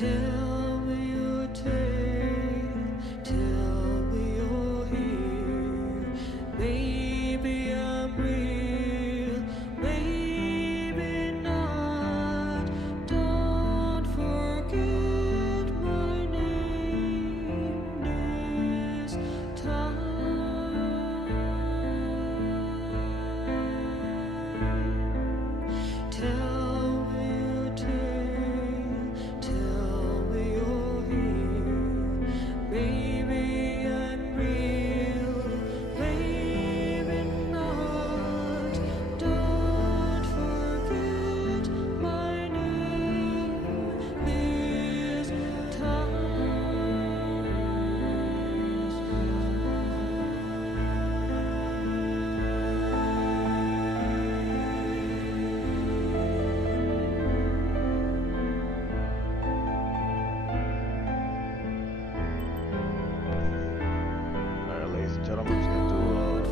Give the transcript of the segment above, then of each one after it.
Tell me your tale, tell me you're here. Maybe I'm real, maybe not. Don't forget my name this time. Tell me your tale, tell me you're here. Maybe I'm real, maybe not. Don't forget my name this Alright, ladies and gentlemen, I'm just gonna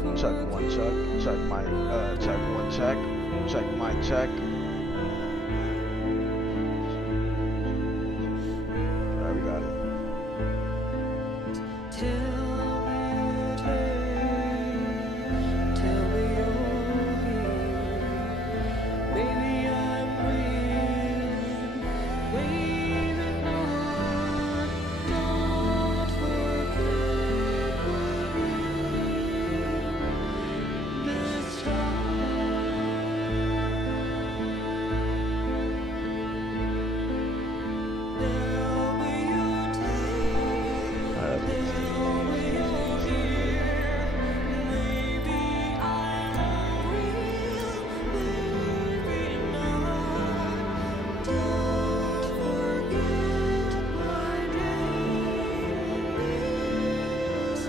do a check one check, check my check one check my check. Alright, we got it. Tell me your tale, tell me you're here. Maybe I'm real, maybe not. Don't forget my name this time. Tell me your tale. Alright, Tell me you're here. Maybe I'm real, maybe not. Don't forget my name this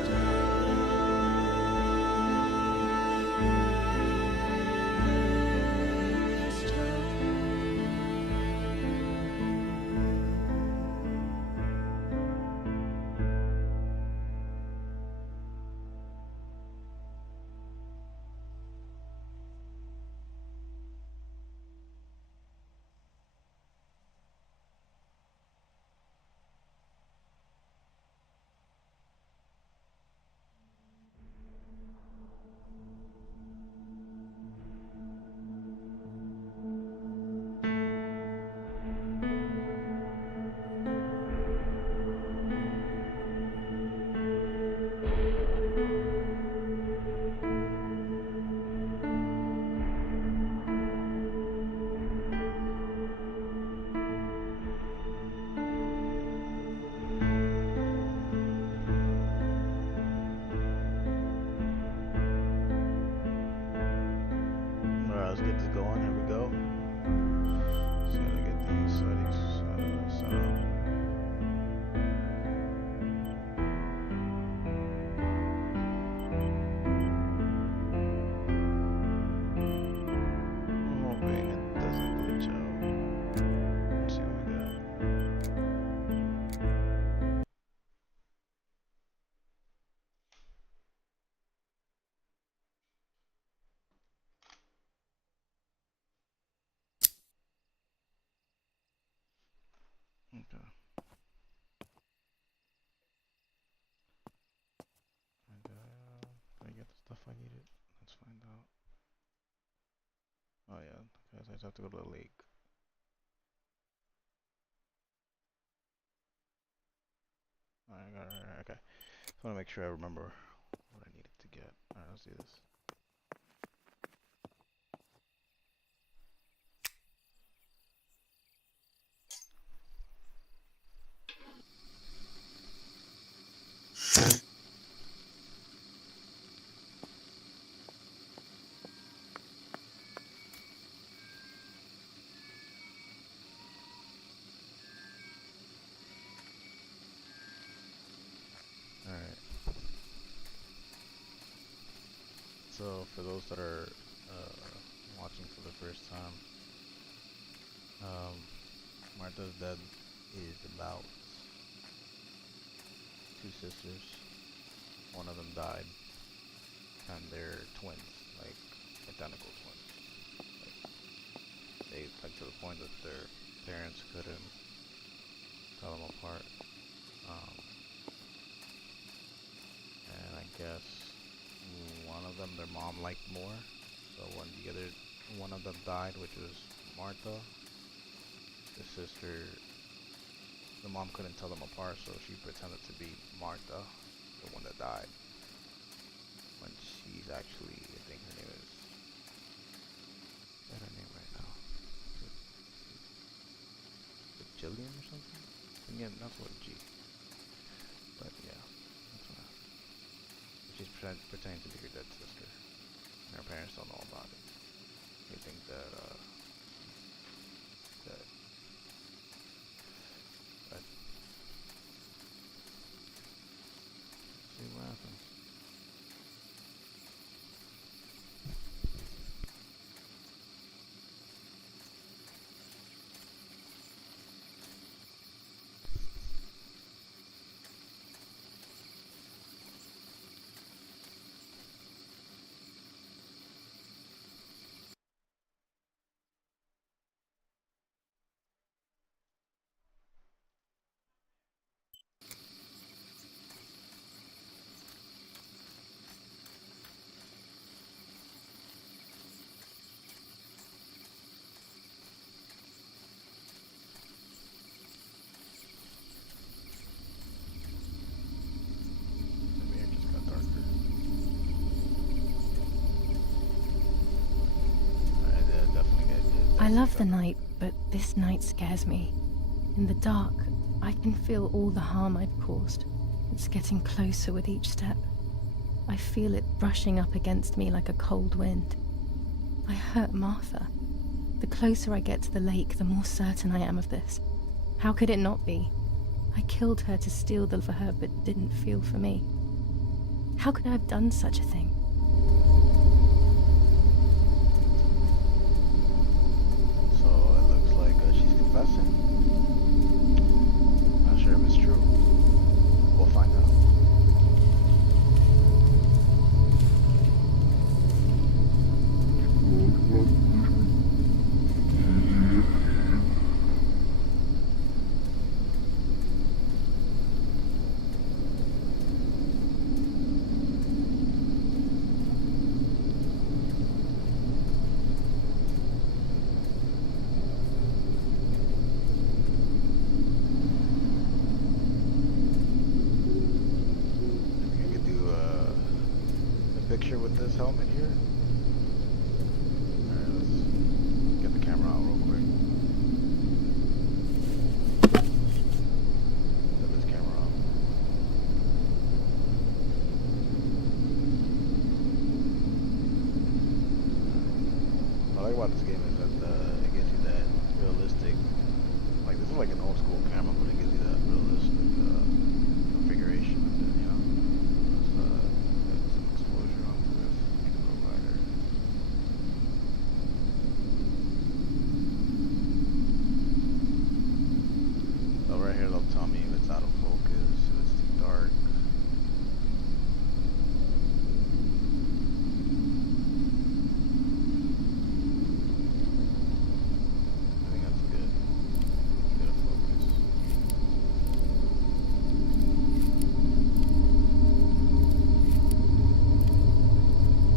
Alright, let's get this going. Here we go. Just gonna get these settings set up. I'm hoping it doesn't glitch out. Let's see what we got. Okay. Did I get the stuff I needed? Let's find out. Oh yeah, guys, I just have to go to the lake. Alright, okay. Just wanna make sure I remember what I needed to get. Alright, let's do this. Alright. So for those that are watching for the first time, Martha's Dead is about two sisters. One of them died, and they're twins, like identical twins. Like, they like to the point that their parents couldn't tell them apart. Um, and I guess one of them, their mom liked more. So when the other one of them died, which was Martha, the sister, the mom couldn't tell them apart, so she pretended to be Martha, the one that died. When she's actually, I think her name is that her name right now? Is it Jillian or something? Yeah, that's what G. But yeah, that's what. She's pretending to be her dead sister, and her parents don't know about it. They think that that that. See what happens. The mirror just got darker. I definitely get. I love the night, but this night scares me. In the dark, I can feel all the harm I've caused. It's getting closer with each step. I feel it brushing up against me like a cold wind. I hurt Martha. The closer I get to the lake, the more certain I am of this. How could it not be? I killed her to steal the love for her, but didn't feel for me. How could I have done such a thing? So it looks like she's confessing. Not sure if it's true. We'll find out. I could do a picture with this helmet here. Alright, let's get the camera out real quick. Set this camera on. What I like about this game is that it gives you that realistic, like this is like an old school camera, but it gives you that realistic configuration of it, you know? Let's get some exposure onto this, make it a little lighter. So right here they'll tell me if it's out of focus, if it's too dark. I think that's good. Good focus.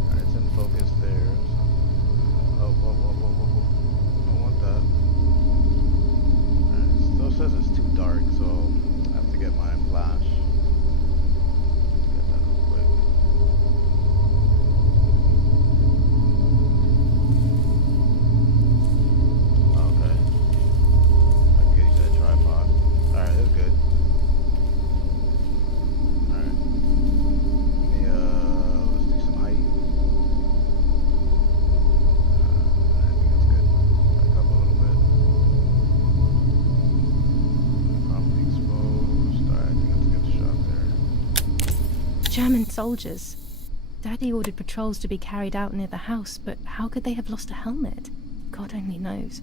Alright, it's in focus there. Oh, whoa, whoa, whoa, whoa, whoa. Don't want that. Alright, it still says it's too dark, so I have to get my flash. Get that real quick. Okay. I can use that tripod. Alright, that's good. Alright. Let me, let's do some height. I think that's good. Back up a little bit. Properly exposed. Alright, I think that's a good shot there. German soldiers. Daddy ordered patrols to be carried out near the house, but how could they have lost a helmet? God only knows.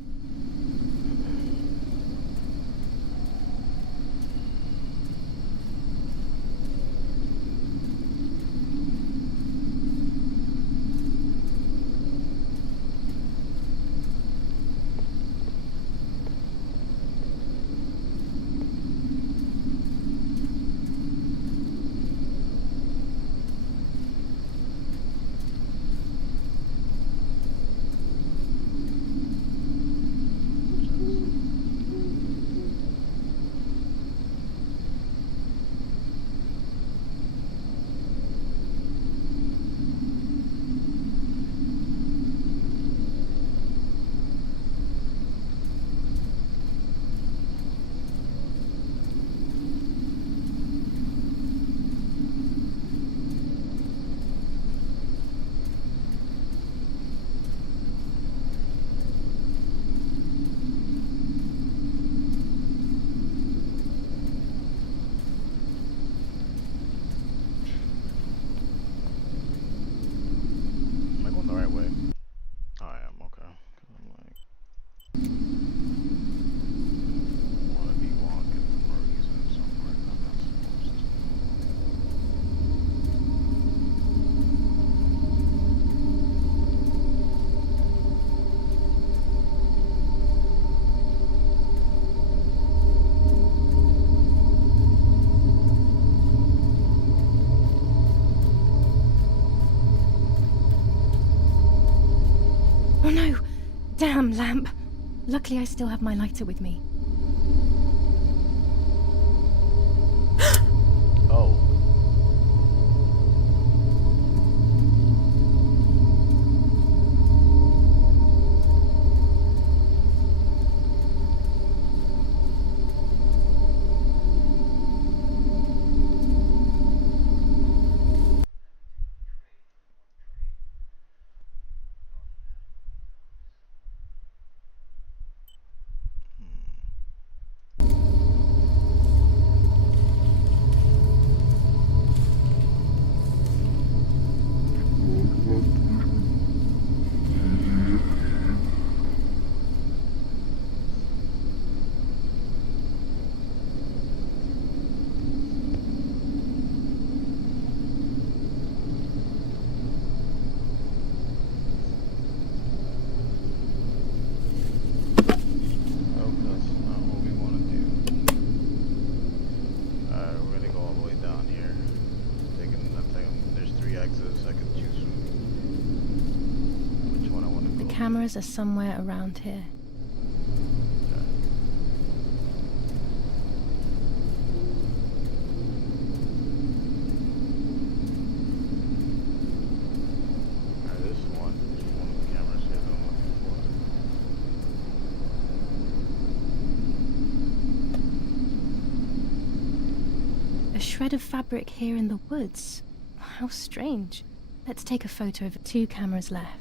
Oh no! Damn lamp! Luckily, I still have my lighter with me. Oh. Oh, that's not what we want to do. Alright, we're gonna go all the way down here. There's 3 exits I can choose from. Which one I want to The go? cameras are somewhere around here. Okay. Alright, this one is one of the cameras here that I'm looking for. A shred of fabric here in the woods. How strange. Let's take a photo of 2 cameras left.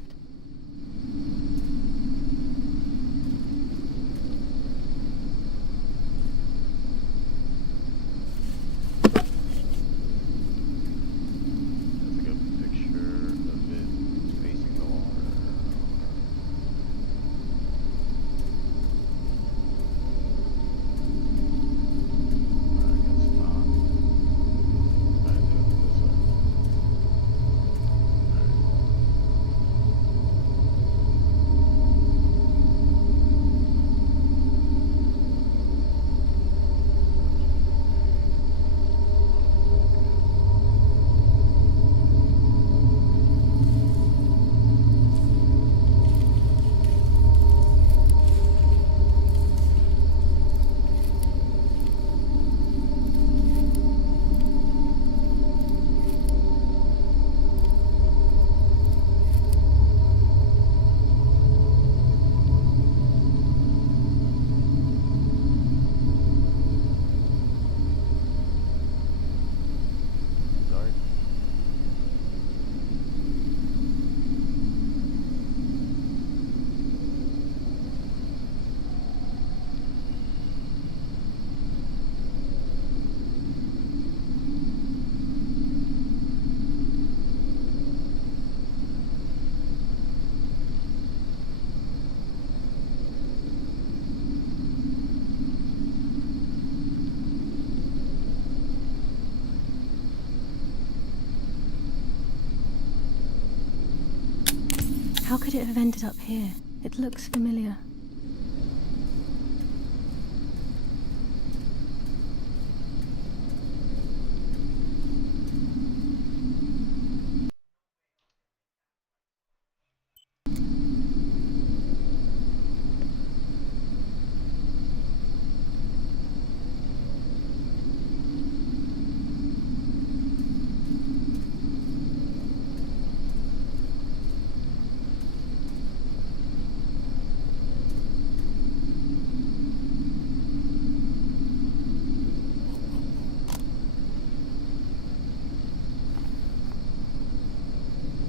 Let's take a picture of it facing the water. I guess not. I do it this way. Dark. How could it have ended up here? It looks familiar.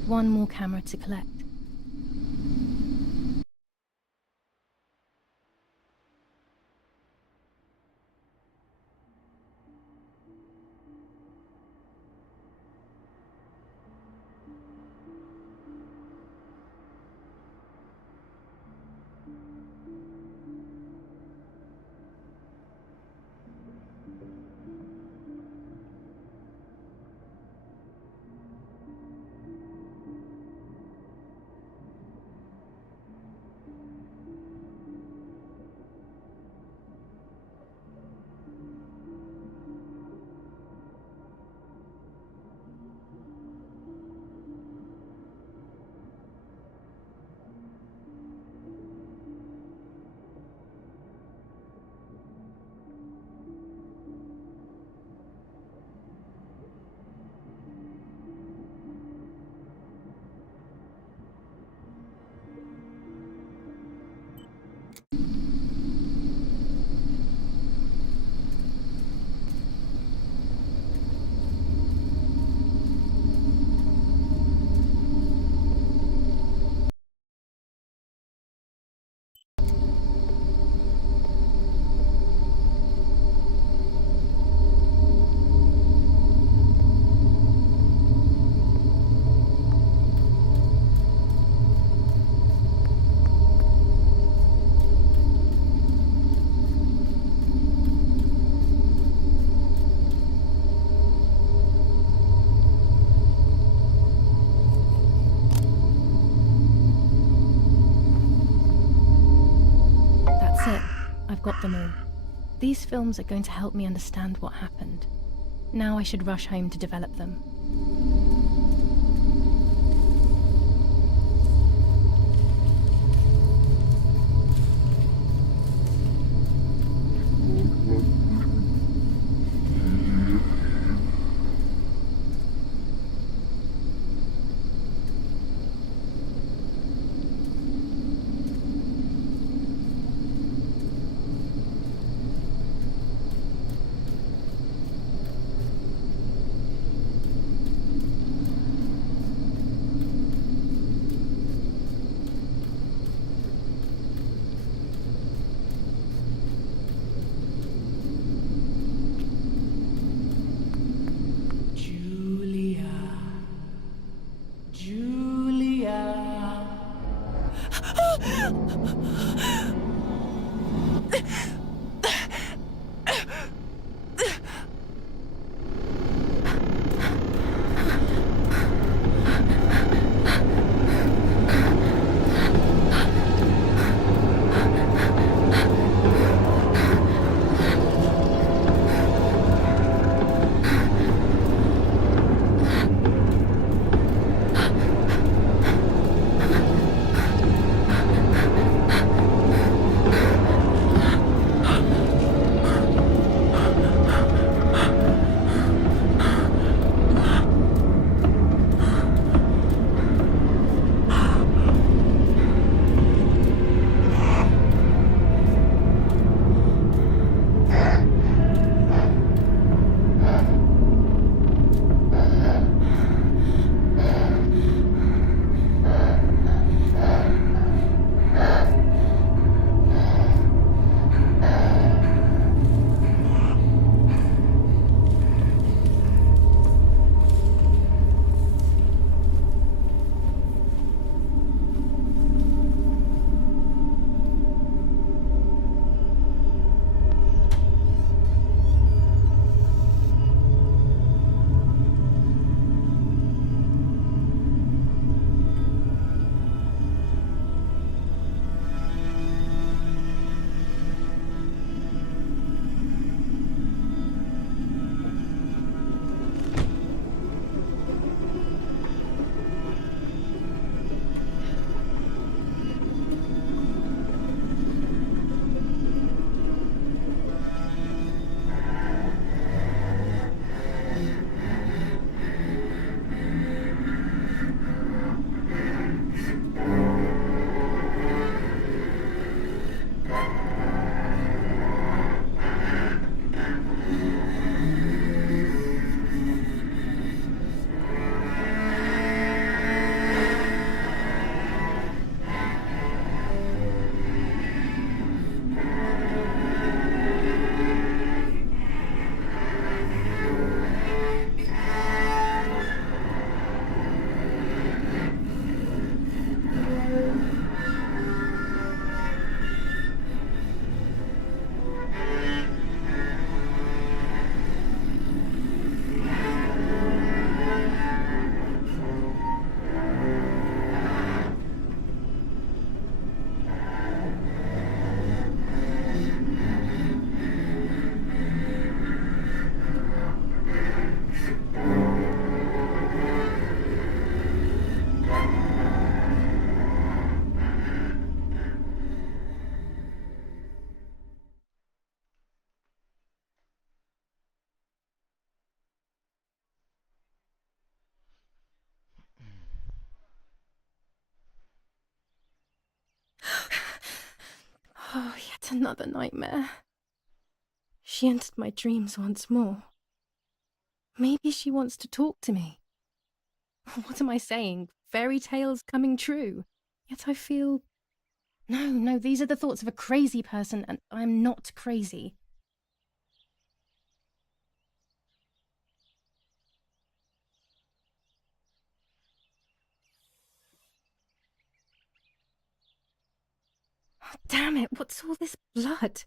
One more camera to collect. I've got them all. These films are going to help me understand what happened. Now I should rush home to develop them. Julia, Julia. Oh, yet another nightmare. She entered my dreams once more. Maybe she wants to talk to me. What am I saying? Fairy tales coming true. Yet I feel... No, these are the thoughts of a crazy person, and I'm not crazy. Oh, damn it, what's all this blood?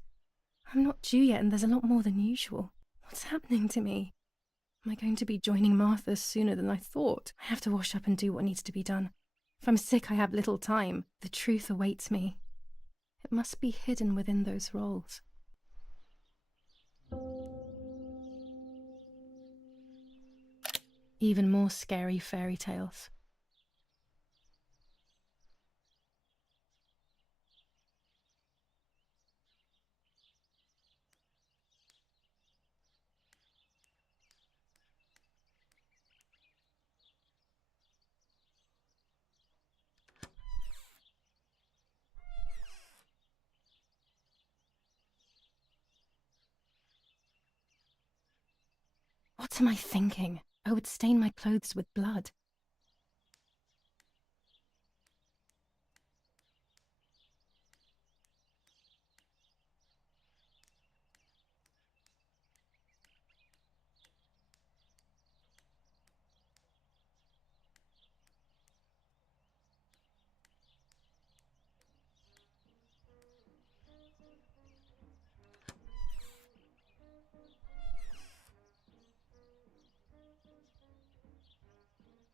I'm not due yet, and there's a lot more than usual. What's happening to me? Am I going to be joining Martha sooner than I thought? I have to wash up and do what needs to be done. If I'm sick, I have little time. The truth awaits me. It must be hidden within those rolls. Even more scary fairy tales. What am I thinking? I would stain my clothes with blood.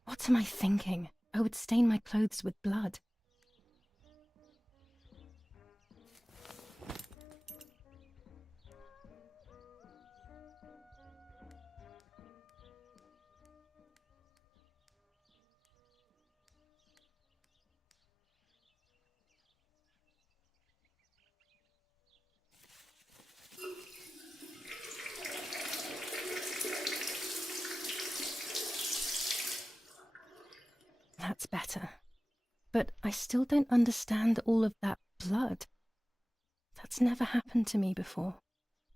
What am I thinking? I would stain my clothes with blood. That's better. But I still don't understand all of that blood. That's never happened to me before.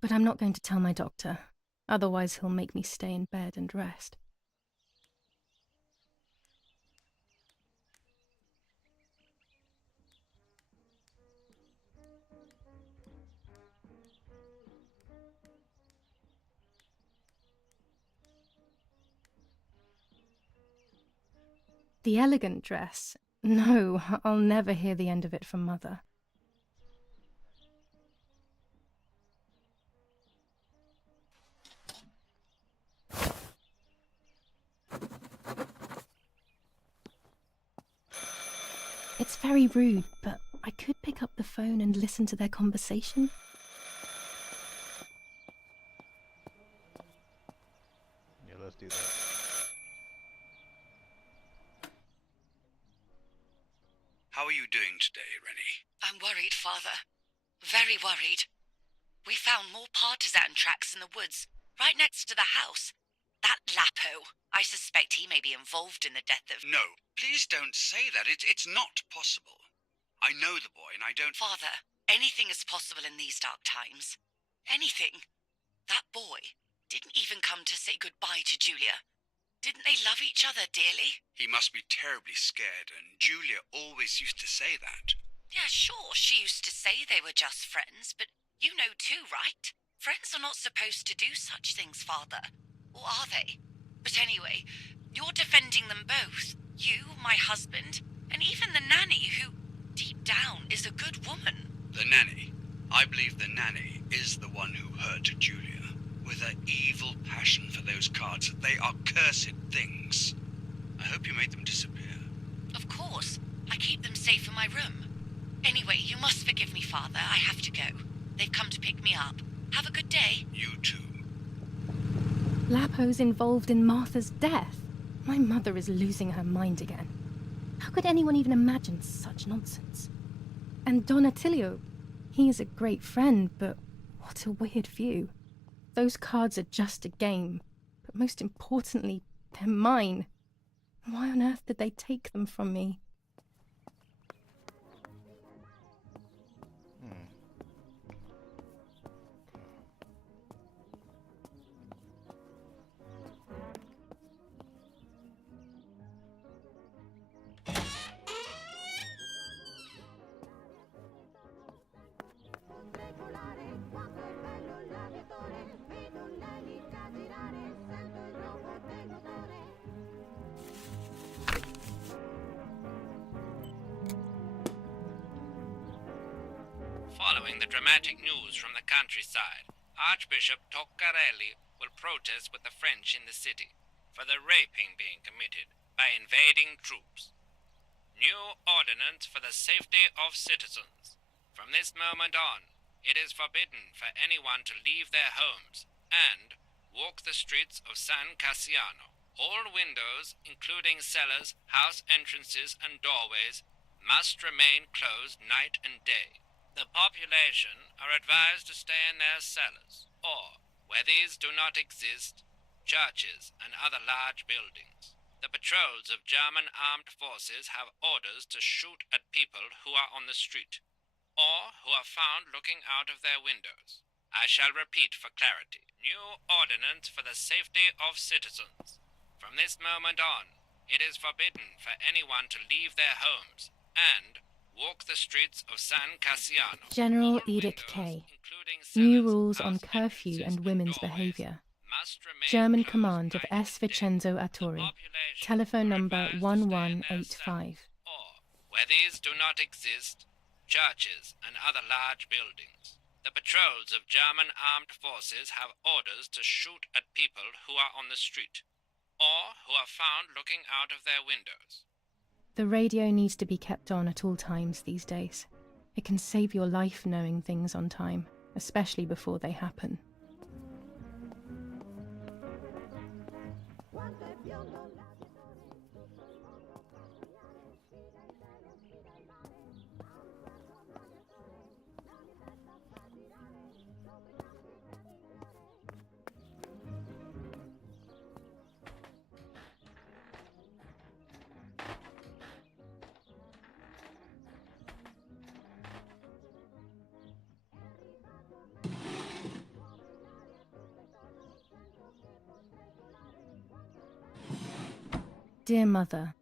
But I'm not going to tell my doctor. Otherwise he'll make me stay in bed and rest. The elegant dress? No, I'll never hear the end of it from Mother. It's very rude, but I could pick up the phone and listen to their conversation. Yeah, let's do that. How are you doing today, Rennie? I'm worried, Father. Very worried. We found more partisan tracks in the woods, right next to the house. That Lapo, I suspect he may be involved in the death of... No, please don't say that. It's not possible. I know the boy and I don't... Father, anything is possible in these dark times. Anything. That boy didn't even come to say goodbye to Julia. Didn't they love each other dearly? He must be terribly scared, and Julia always used to say that. Yeah, sure, she used to say they were just friends, but you know too, right? Friends are not supposed to do such things, Father. Or are they? But anyway, you're defending them both. You, my husband, and even the nanny, who, deep down, is a good woman. The nanny. I believe the nanny is the one who hurt Julia. With her evil passion for those cards. They are cursed things. I hope you made them disappear. Of course. I keep them safe in my room. Anyway, you must forgive me, Father. I have to go. They've come to pick me up. Have a good day. You too. Lapo's involved in Martha's death. My mother is losing her mind again. How could anyone even imagine such nonsense? And Don Attilio, he is a great friend, but what a weird view. Those cards are just a game, but most importantly, they're mine. Why on earth did they take them from me? Following the dramatic news from the countryside, Archbishop Toccarelli will protest with the French in the city for the raping being committed by invading troops. New ordinance for the safety of citizens. From this moment on, it is forbidden for anyone to leave their homes and walk the streets of San Cassiano. All windows, including cellars, house entrances, and doorways, must remain closed night and day. The population are advised to stay in their cellars, or, where these do not exist, churches and other large buildings. The patrols of German armed forces have orders to shoot at people who are on the street, or who are found looking out of their windows. I shall repeat for clarity. New ordinance for the safety of citizens. From this moment on, it is forbidden for anyone to leave their homes and walk the streets of San Cassiano. General All Edict windows, K. including New cellars, rules on house curfew entrances, and women's doorways, behaviour. must remain German closed command of night S. and day. Vincenzo The Arturi. population Telephone are number advised to stay in their 1185. cellars, or, where these do not exist, churches and other large buildings. The patrols of German armed forces have orders to shoot at people who are on the street, or who are found looking out of their windows. The radio needs to be kept on at all times these days. It can save your life knowing things on time, especially before they happen. Dear Mother,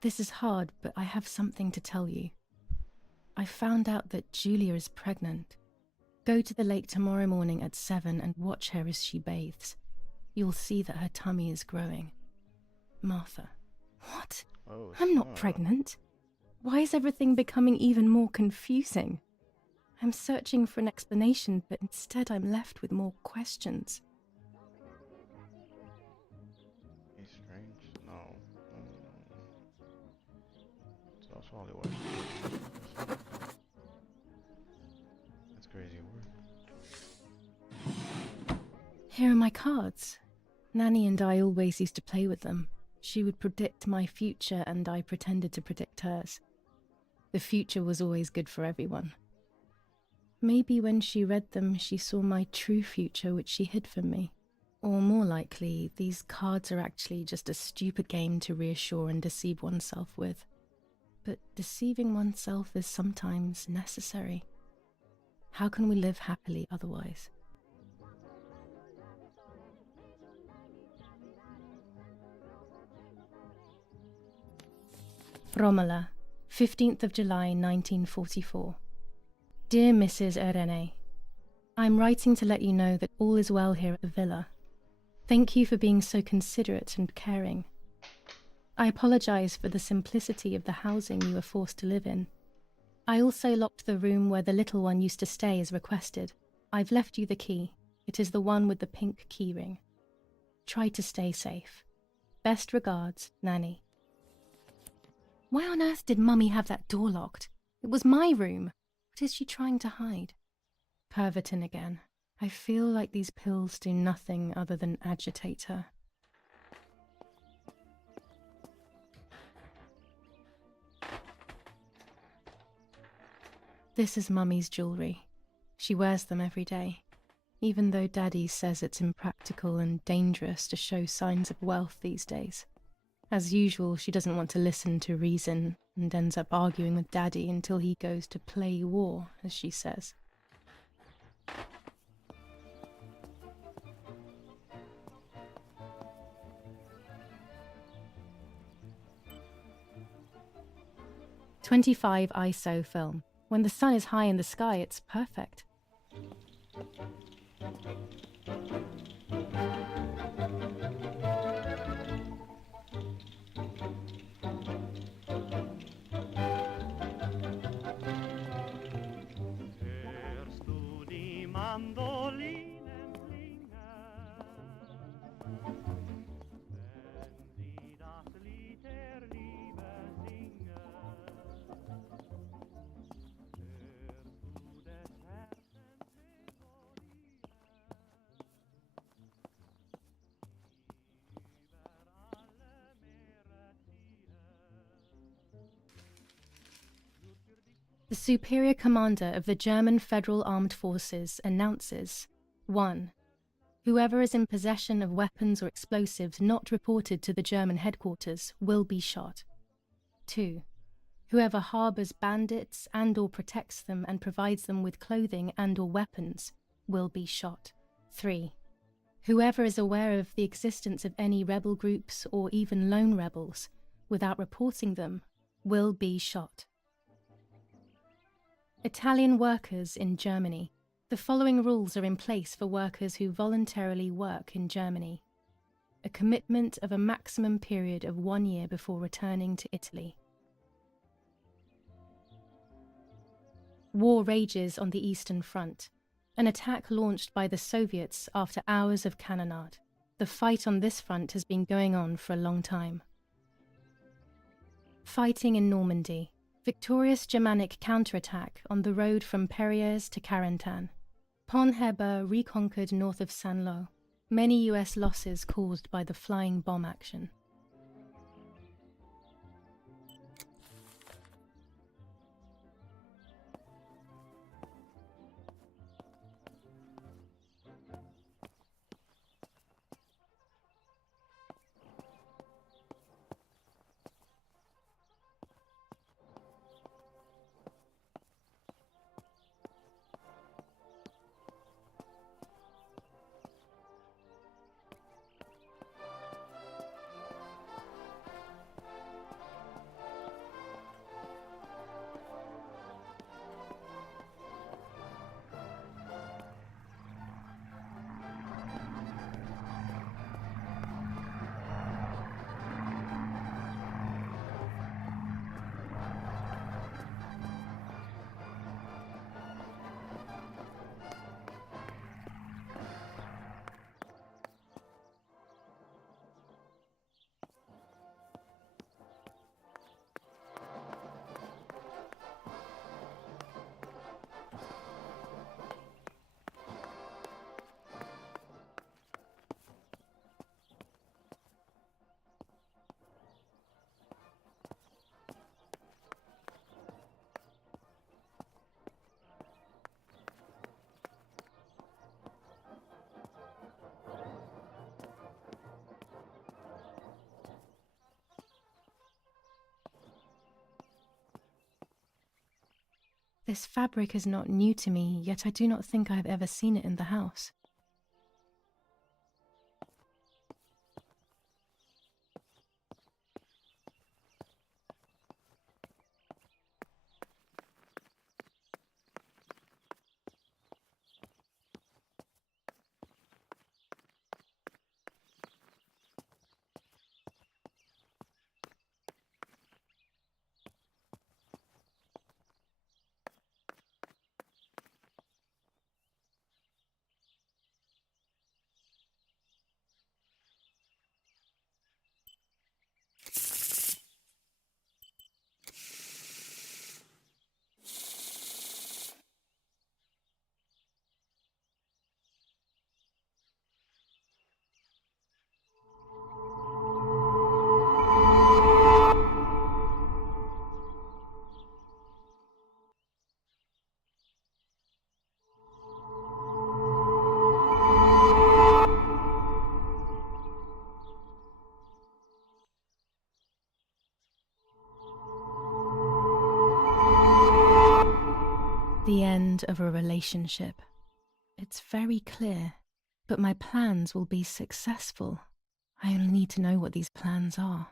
this is hard, but I have something to tell you. I found out that Julia is pregnant. Go to the lake tomorrow morning at 7 and watch her as she bathes. You'll see that her tummy is growing. Martha. What? Oh, I'm not snap. pregnant. Why is everything becoming even more confusing? I'm searching for an explanation, but instead I'm left with more questions. He's strange? No. It's also only watching. That's crazy work. Here are my cards. Nanny and I always used to play with them. She would predict my future and I pretended to predict hers. The future was always good for everyone. Maybe when she read them, she saw my true future which she hid from me. Or more likely, these cards are actually just a stupid game to reassure and deceive oneself with. But deceiving oneself is sometimes necessary. How can we live happily otherwise? Romola, 15th of July 1944. Dear Mrs. Irene, I'm writing to let you know that all is well here at the villa. Thank you for being so considerate and caring. I apologize for the simplicity of the housing you were forced to live in. I also locked the room where the little one used to stay as requested. I've left you the key. It is the one with the pink keyring. Try to stay safe. Best regards, Nanny. Why on earth did Mummy have that door locked? It was my room. What is she trying to hide? Pervertin again. I feel like these pills do nothing other than agitate her. This is Mummy's jewellery. She wears them every day, even though Daddy says it's impractical and dangerous to show signs of wealth these days. As usual, she doesn't want to listen to reason and ends up arguing with Daddy until he goes to play war, as she says. .25 ISO film. When the sun is high in the sky, it's perfect. Hörst du die Mandolinen klingen, wenn sie das Lied der Liebe singen? Hörst The Superior Commander of the German Federal Armed Forces announces 1. Whoever is in possession of weapons or explosives not reported to the German headquarters will be shot. 2. Whoever harbors bandits and/or protects them and provides them with clothing and/or weapons will be shot. 3. Whoever is aware of the existence of any rebel groups or even lone rebels without reporting them will be shot. Italian workers in Germany. The following rules are in place for workers who voluntarily work in Germany. A commitment of a maximum period of 1 year before returning to Italy. War rages on the Eastern Front. An attack launched by the Soviets after hours of cannonade. The fight on this front has been going on for a long time. Fighting in Normandy. Victorious Germanic counterattack on the road from Perrières to Carentan. Pont Heber reconquered north of Saint-Lô. Many US losses caused by the flying bomb action. This fabric is not new to me, yet I do not think I have ever seen it in the house. The end of a relationship. It's very clear, but my plans will be successful. I only need to know what these plans are.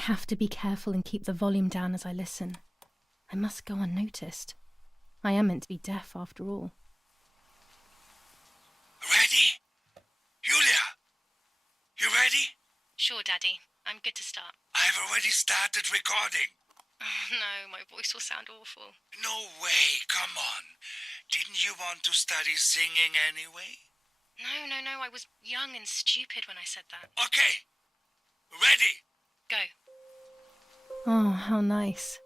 have to be careful and keep the volume down as I listen. I must go unnoticed. I am meant to be deaf after all. Ready? Julia! You ready? Sure, Daddy. I'm good to start. I've already started recording. Oh, no, my voice will sound awful. No way, come on. Didn't you want to study singing anyway? No, I was young and stupid when I said that. Okay. Ready? Go. Oh, how nice.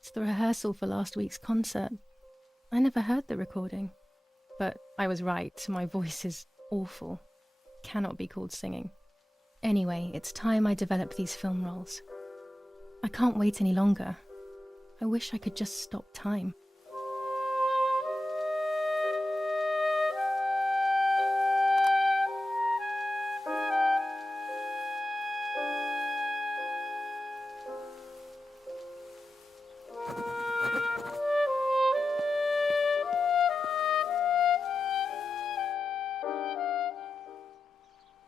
It's the rehearsal for last week's concert. I never heard the recording. But I was right, my voice is awful. Cannot be called singing. Anyway, it's time I developed these film roles. I can't wait any longer. I wish I could just stop time.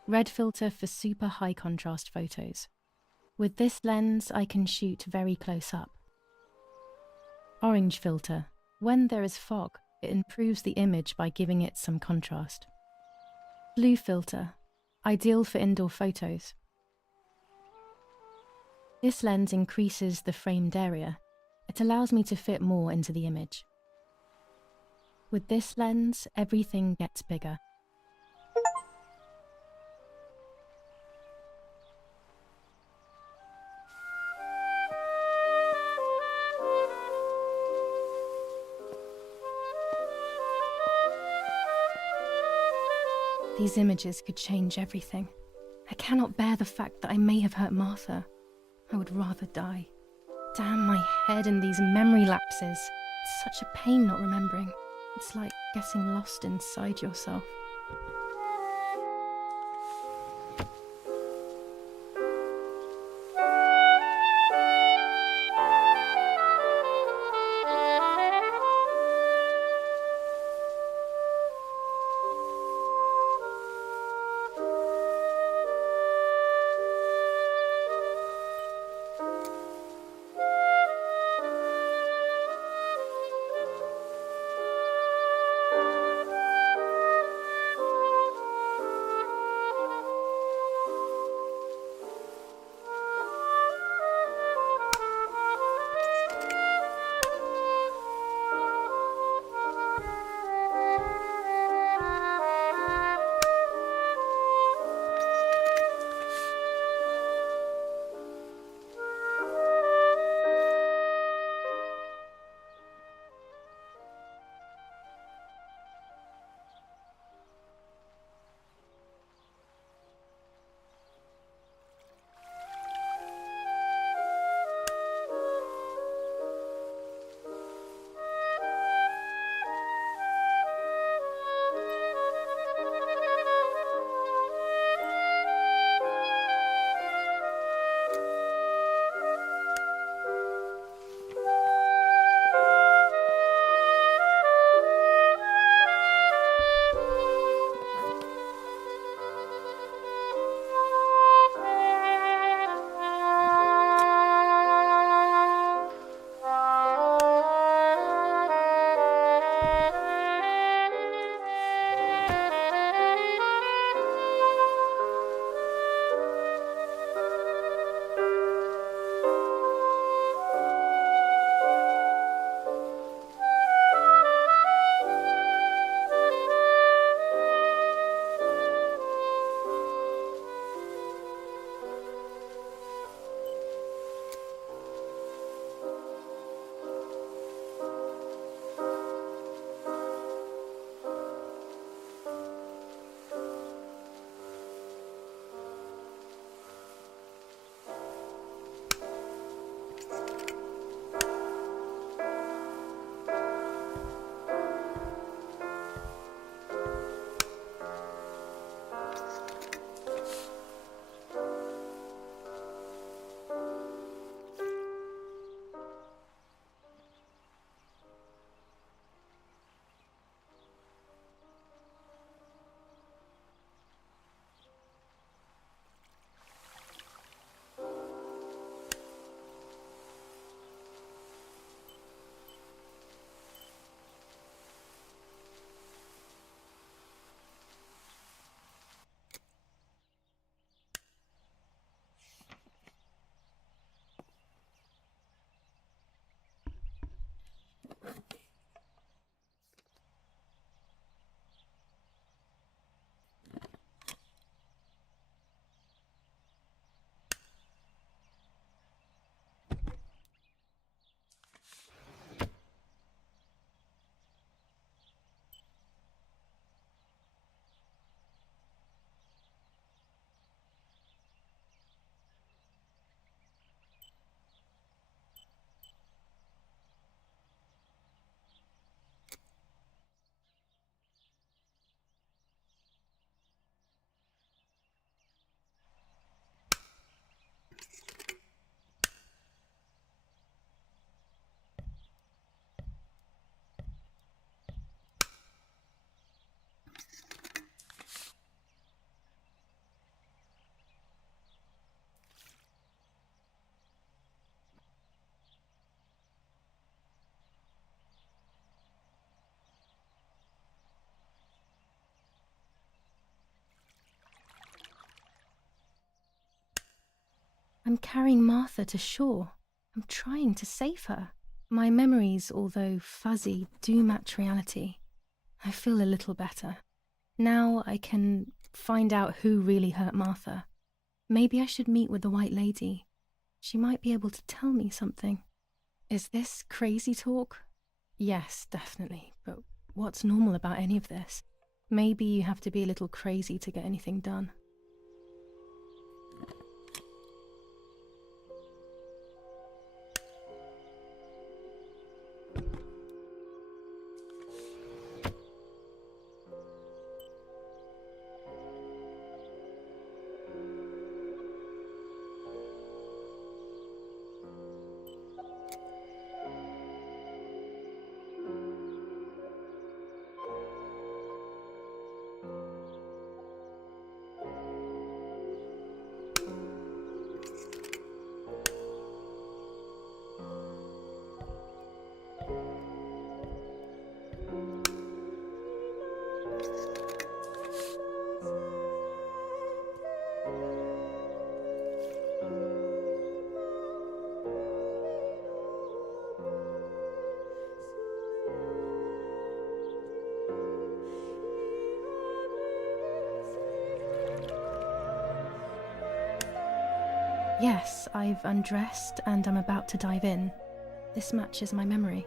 Red filter for super high contrast photos. With this lens, I can shoot very close up. Orange filter. When there is fog, it improves the image by giving it some contrast. Blue filter. Ideal for indoor photos. This lens increases the framed area. It allows me to fit more into the image. With this lens, everything gets bigger. These images could change everything. I cannot bear the fact that I may have hurt Martha. I would rather die. Damn my head and these memory lapses. It's such a pain not remembering. It's like getting lost inside yourself. I'm carrying Martha to shore. I'm trying to save her. My memories, although fuzzy, do match reality. I feel a little better. Now I can find out who really hurt Martha. Maybe I should meet with the White Lady. She might be able to tell me something. Is this crazy talk? Yes, definitely. But what's normal about any of this? Maybe you have to be a little crazy to get anything done. Yes, I've undressed and I'm about to dive in. This matches my memory.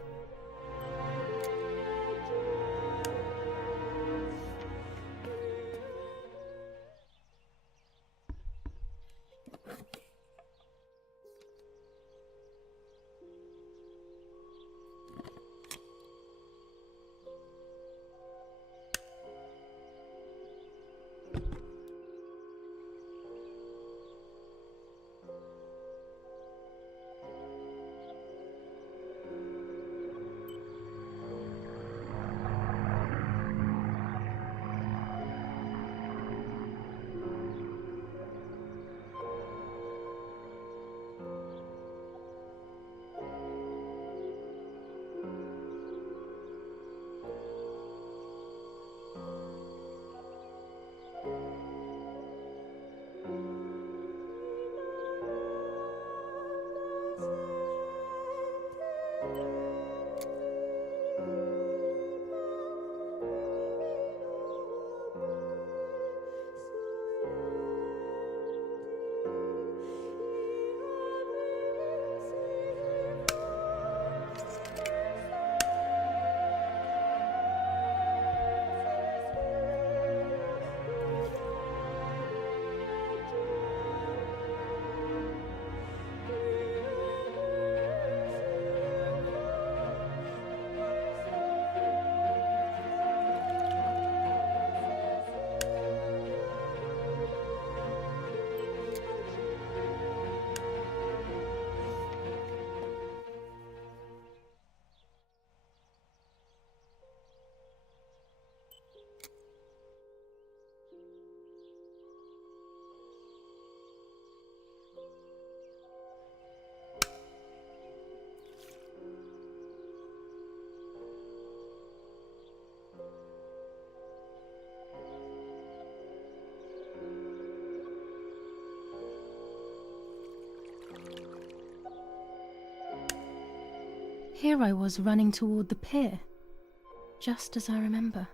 Here I was running toward the pier, just as I remember.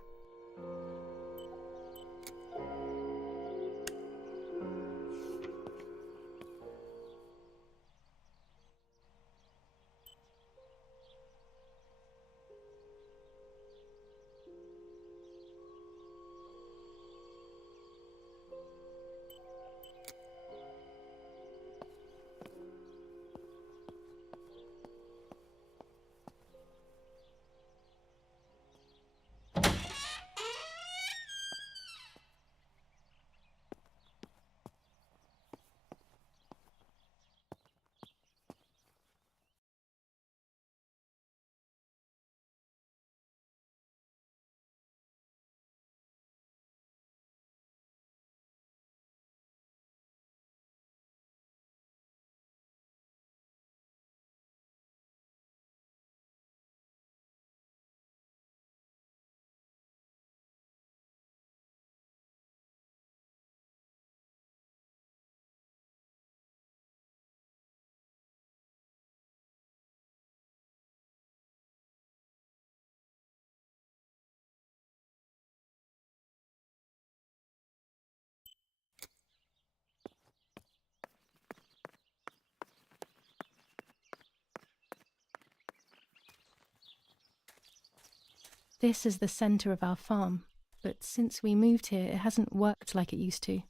this as the centre of our farm, but since we moved here, it hasn't worked like it used to.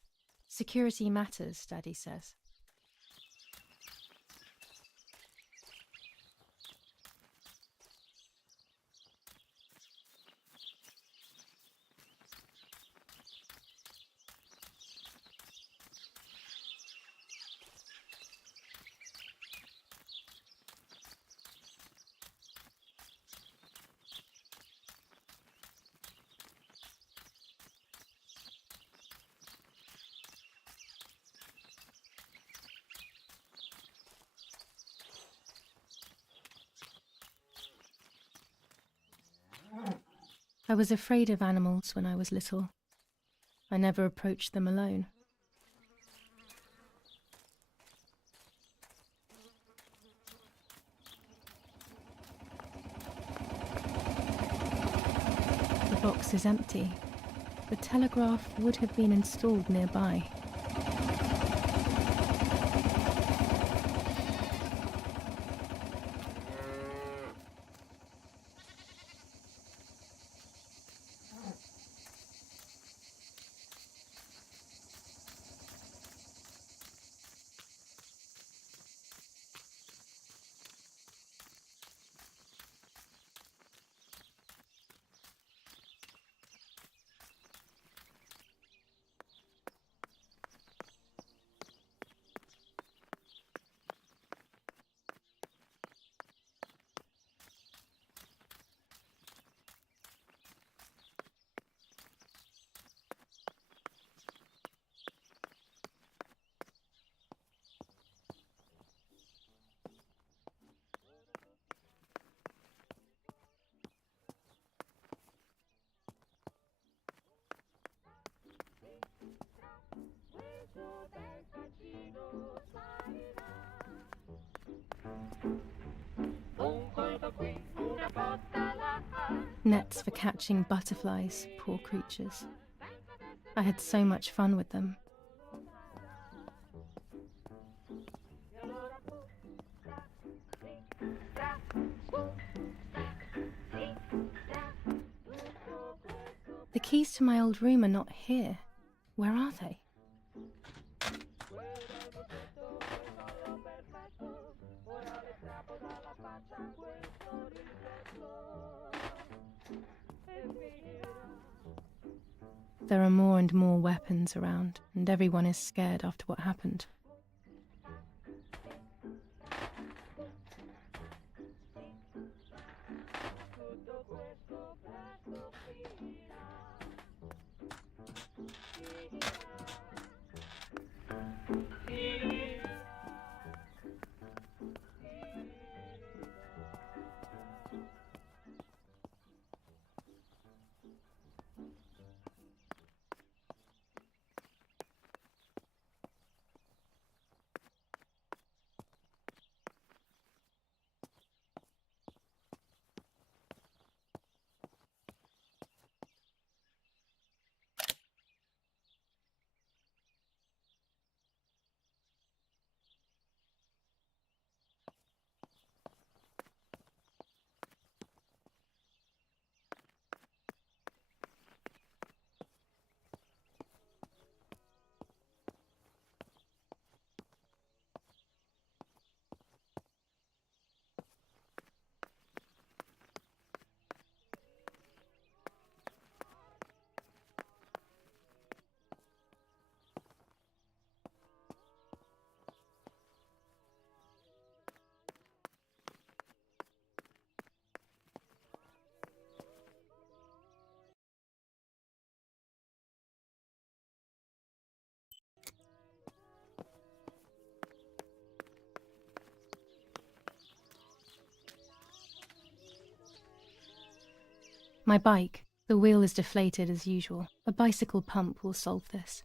Security matters, Daddy says. I was afraid of animals when I was little. I never approached them alone. The box is empty. The telegraph would have been installed nearby. Nets for catching butterflies, poor creatures. I had so much fun with them. The keys to my old room are not here. Where are they? There are more and more weapons around, and everyone is scared after what happened. My bike. The wheel is deflated as usual. A bicycle pump will solve this.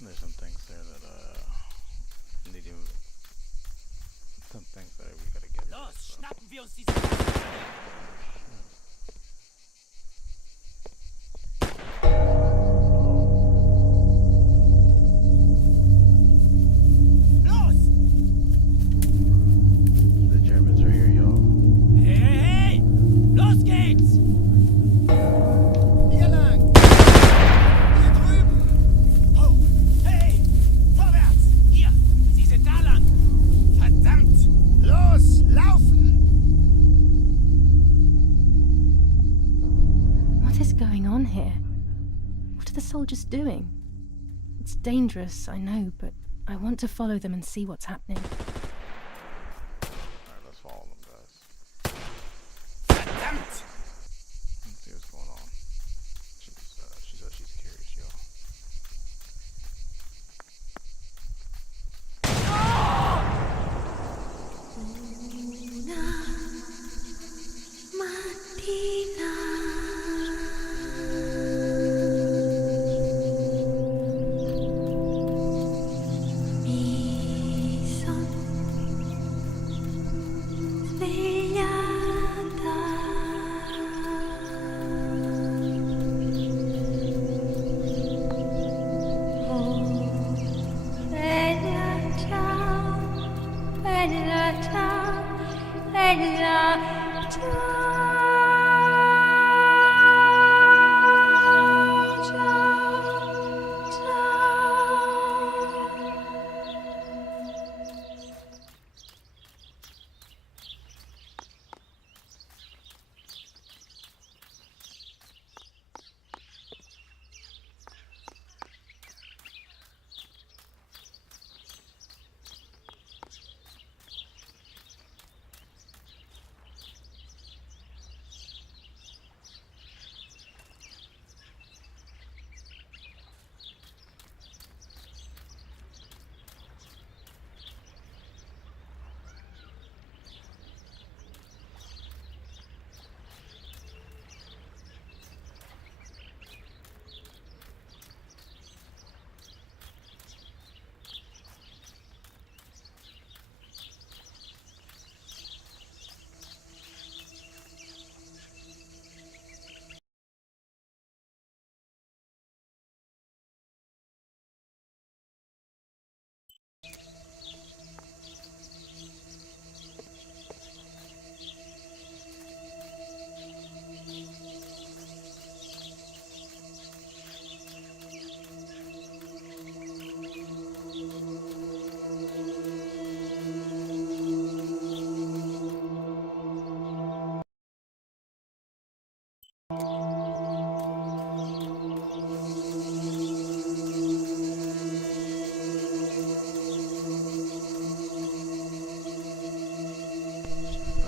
There's some things there that need to, some things that we gotta get. Los, So. schnappen wir uns diese... Los! The Germans are here, y'all. Hey, hey, hey! Los geht's! Hier lang! Hier drüben! Oh, hey! Vorwärts! Hier! Sie sind da lang! Verdammt! Los, laufen! What is going on here? What are the soldiers doing? It's dangerous, I know, but I want to follow them and see what's happening. Alright, let's follow them, guys. Verdammt! Let's see what's going on. She says she's curious, y'all.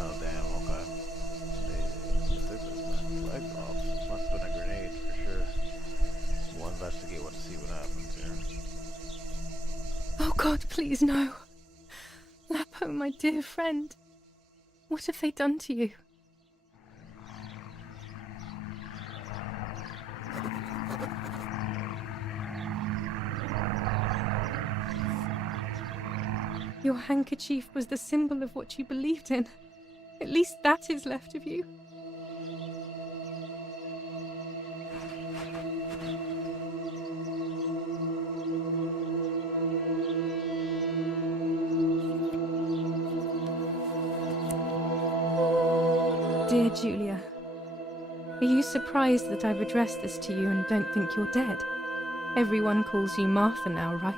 Oh damn, okay. They took this man's legs off. Must have been a grenade for sure. We'll investigate what to see what happens here. Oh God, please no. Lapo, my dear friend. What have they done to you? Your handkerchief was the symbol of what you believed in. At least that is left of you. Dear Julia, are you surprised that I've addressed this to you and don't think you're dead? Everyone calls you Martha now, right?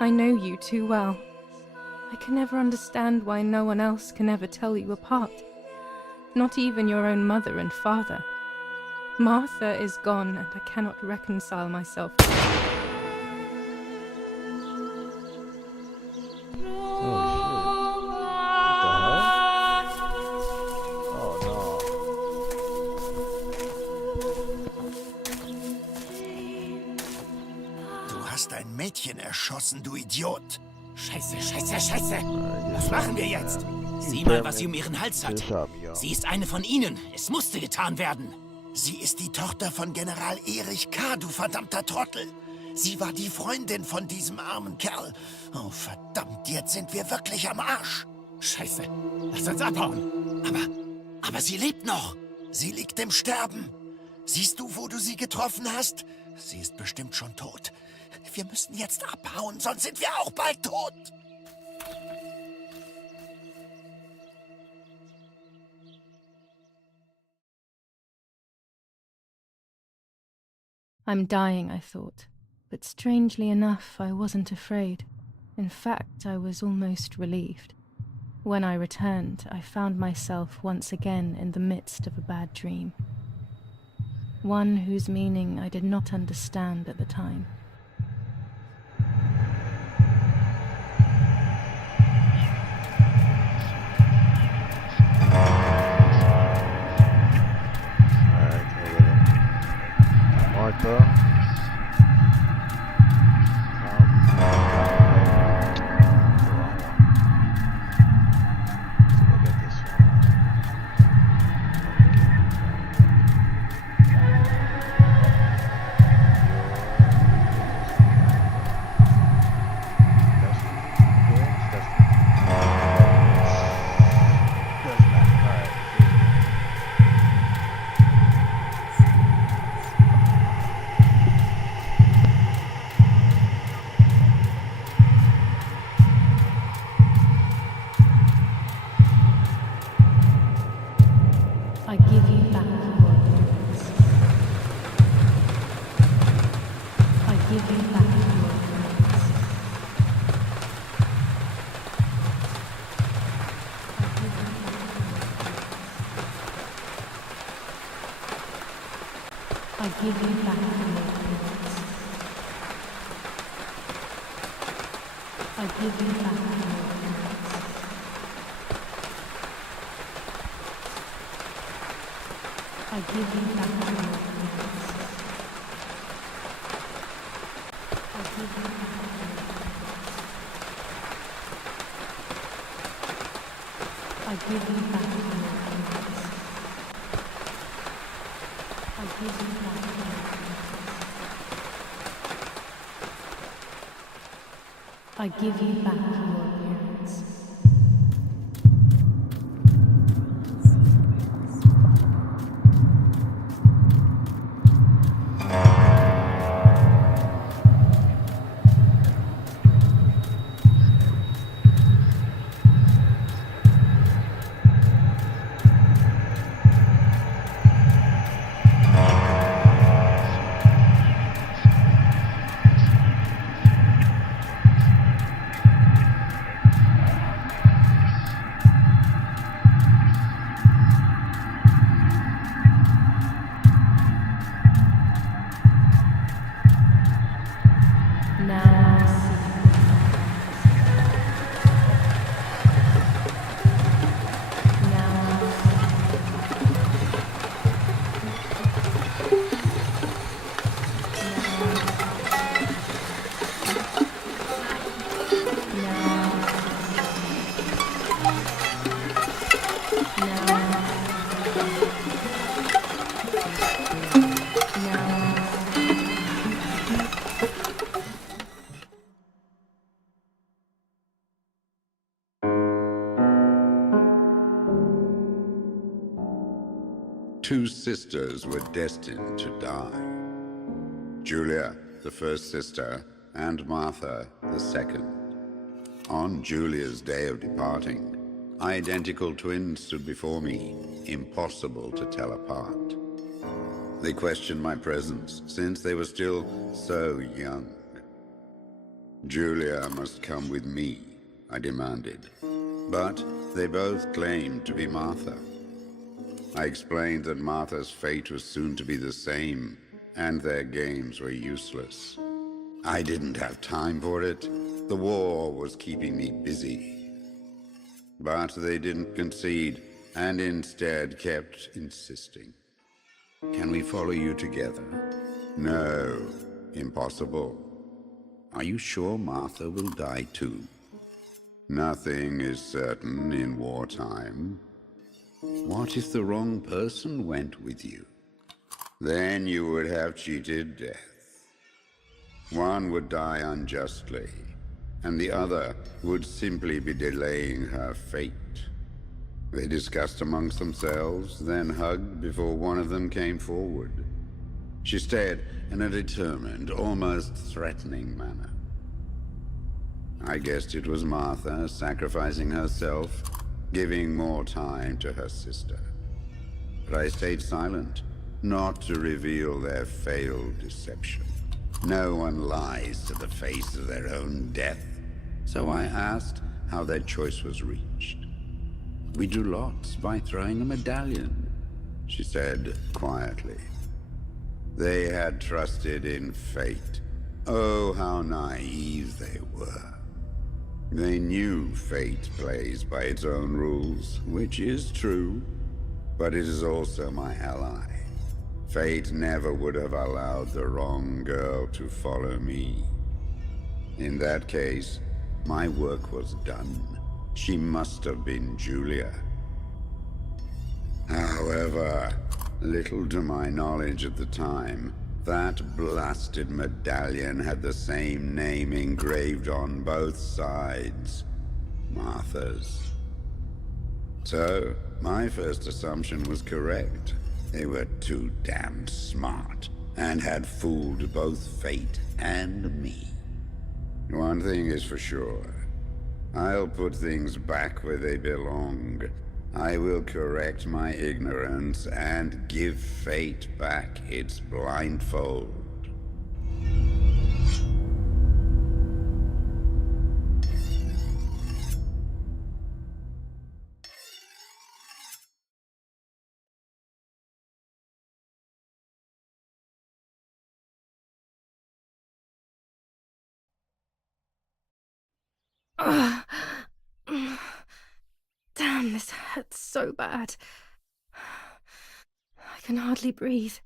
I know you too well. I can never understand why no one else can ever tell you apart. Not even your own mother and father. Martha is gone and I cannot reconcile myself. Du hast ein Mädchen erschossen, du Idiot. Scheiße, scheiße, scheiße! Was machen wir jetzt? Sieh mal, was sie um ihren Hals hat. Sie ist eine von ihnen. Es musste getan werden. Sie ist die Tochter von General Erich K., du verdammter Trottel. Sie war die Freundin von diesem armen Kerl. Oh, verdammt, jetzt sind wir wirklich am Arsch. Scheiße. Lass uns abhauen. Aber sie lebt noch. Sie liegt im Sterben. Siehst du, wo du sie getroffen hast? Sie ist bestimmt schon tot. Wir müssen jetzt abhauen, sonst sind wir auch bald tot. I'm dying, I thought. But strangely enough, I wasn't afraid. In fact, I was almost relieved. When I returned, I found myself once again in the midst of a bad dream. One whose meaning I did not understand at the time. Alright, take it. Martha. I give you back your appearance. I give you back your appearance. I give you back your appearance. I give you back your appearance. I give you back your appearance. I give you back your appearance. I give you back your appearance. I give you back your appearance. I give you back your appearance. Two sisters were destined to die. Julia, the first sister, and Martha, the second. On Julia's day of departing, identical twins stood before me, impossible to tell apart. They questioned my presence, since they were still so young. Julia must come with me, I demanded, but they both claimed to be Martha. I explained that Martha's fate was soon to be the same, and their games were useless. I didn't have time for it. The war was keeping me busy. But they didn't concede, and instead kept insisting. Can we follow you together? No, impossible. Are you sure Martha will die too? Nothing is certain in wartime. What if the wrong person went with you? Then you would have cheated death. One would die unjustly, and the other would simply be delaying her fate. They discussed amongst themselves, then hugged before one of them came forward. She stared in a determined, almost threatening manner. I guessed it was Martha sacrificing herself, giving more time to her sister. But I stayed silent, not to reveal their failed deception. No one lies to the face of their own death, so I asked how their choice was reached. "We drew lots by throwing a medallion," she said quietly. They had trusted in fate. Oh, how naive they were. They knew fate plays by its own rules, which is true, but it is also my ally. Fate never would have allowed the wrong girl to follow me. In that case, my work was done. She must have been Julia. However, little to my knowledge at the time, that blasted medallion had the same name engraved on both sides. Martha's. So, my first assumption was correct. They were too damned smart, and had fooled both fate and me. One thing is for sure. I'll put things back where they belong. I will correct my ignorance and give fate back its blindfold. Ugh. Damn, this hurts so bad. I can hardly breathe.